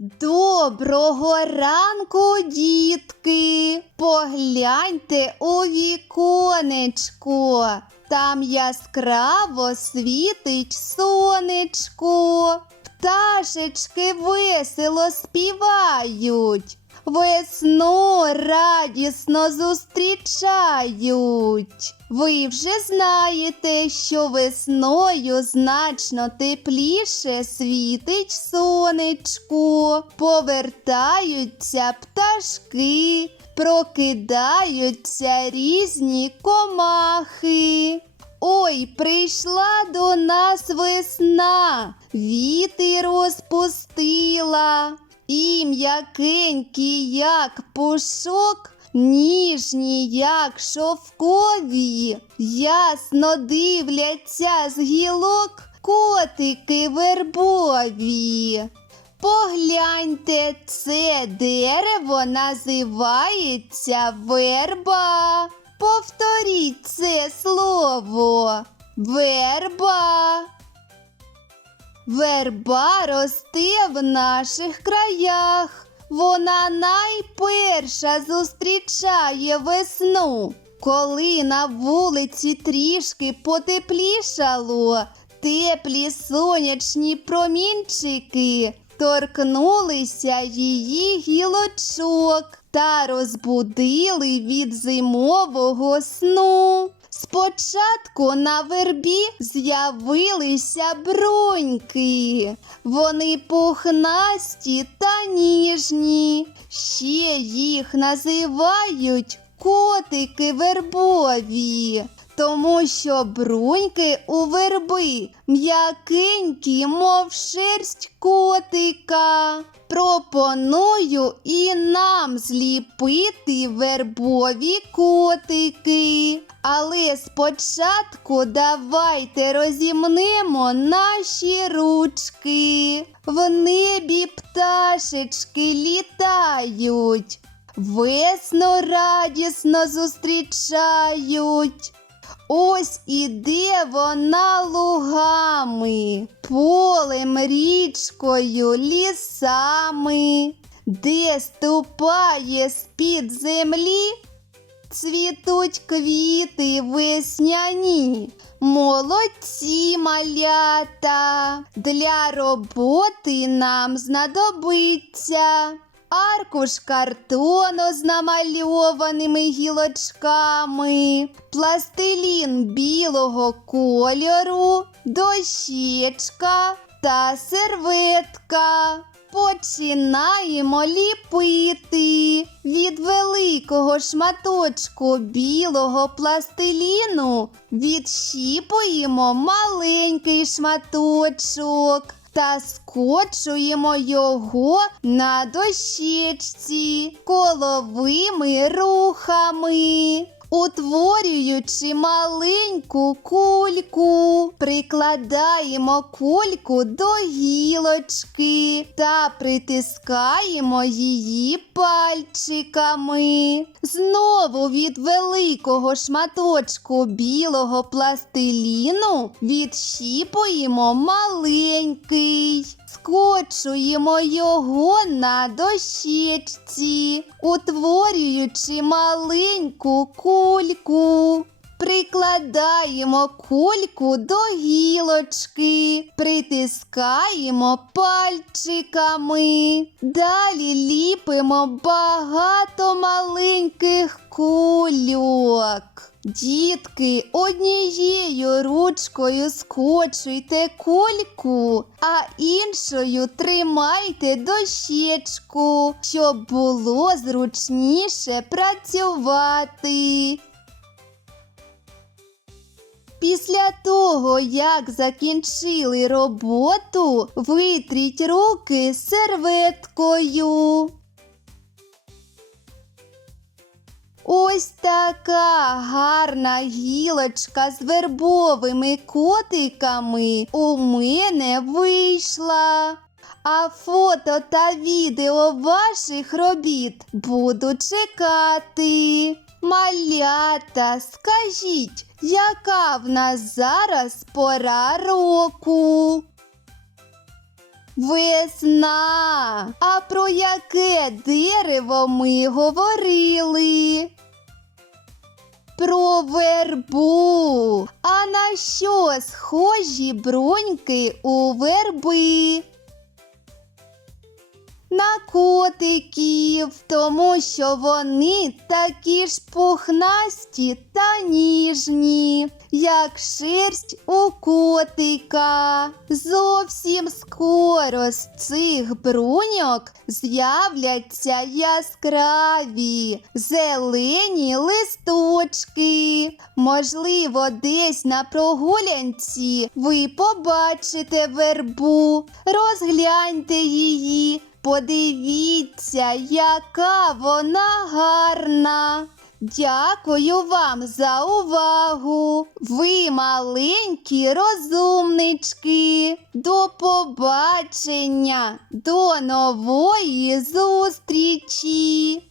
Доброго ранку, дітки. Погляньте у віконечко. Там яскраво світить сонечко. Пташечки весело співають. Весну радісно зустрічають. Ви вже знаєте, що весною значно тепліше світить сонечко, повертаються пташки, прокидаються різні комахи. Ой, прийшла до нас весна, віти розпустила, і м'якенькі, як пушок, ніжні, як шовкові, ясно дивляться з гілок котики вербові. Погляньте, це дерево називається верба. Повторіть це слово. Верба. Верба росте в наших краях. Вона найперша зустрічає весну. Коли на вулиці трішки потеплішало, теплі сонячні промінчики торкнулися її гілочок та розбудили від зимового сну. Спочатку на вербі з'явилися бруньки. Вони пухнасті та ніжні. Ще їх називають котики вербові. Тому що бруньки у верби м'якенькі, мов шерсть котика. Пропоную і нам зліпити вербові котики. Але спочатку давайте розімнемо наші ручки. В небі пташечки літають. Весну радісно зустрічають. Ось іде вона лугами, полем, річкою, лісами, де ступає з-під землі, цвітуть квіти весняні. Молодці малята, для роботи нам знадобиться аркуш картону з намальованими гілочками, пластилін білого кольору, дощечка та серветка. Починаємо ліпити. Від великого шматочку білого пластиліну відщіпуємо маленький шматочок та скочуємо його на дощечці коловими рухами. Утворюючи маленьку кульку, прикладаємо кульку до гілочки та притискаємо її пальчиками. Знову від великого шматочку білого пластиліну відщіпуємо маленький. Скочуємо його на дощечці, утворюючи маленьку кульку. Прикладаємо кульку до гілочки, притискаємо пальчиками. Далі ліпимо багато маленьких кульок. Дітки, однією ручкою скочуйте кульку, а іншою тримайте дощечку, щоб було зручніше працювати. Після того, як закінчили роботу, витріть руки серветкою. Ось така гарна гілочка з вербовими котиками у мене вийшла. А фото та відео ваших робіт буду чекати. Малята, скажіть, яка в нас зараз пора року? Весна. А про яке дерево ми говорили? Про вербу. А на що схожі броньки у верби? На котиків, тому що вони такі ж пухнасті та ніжні, як шерсть у котика. Зовсім скоро з цих бруньок з'являться яскраві зелені листочки. Можливо, десь на прогулянці ви побачите вербу, розгляньте її. Подивіться, яка вона гарна. Дякую вам за увагу. Ви маленькі розумнички. До побачення, до нової зустрічі.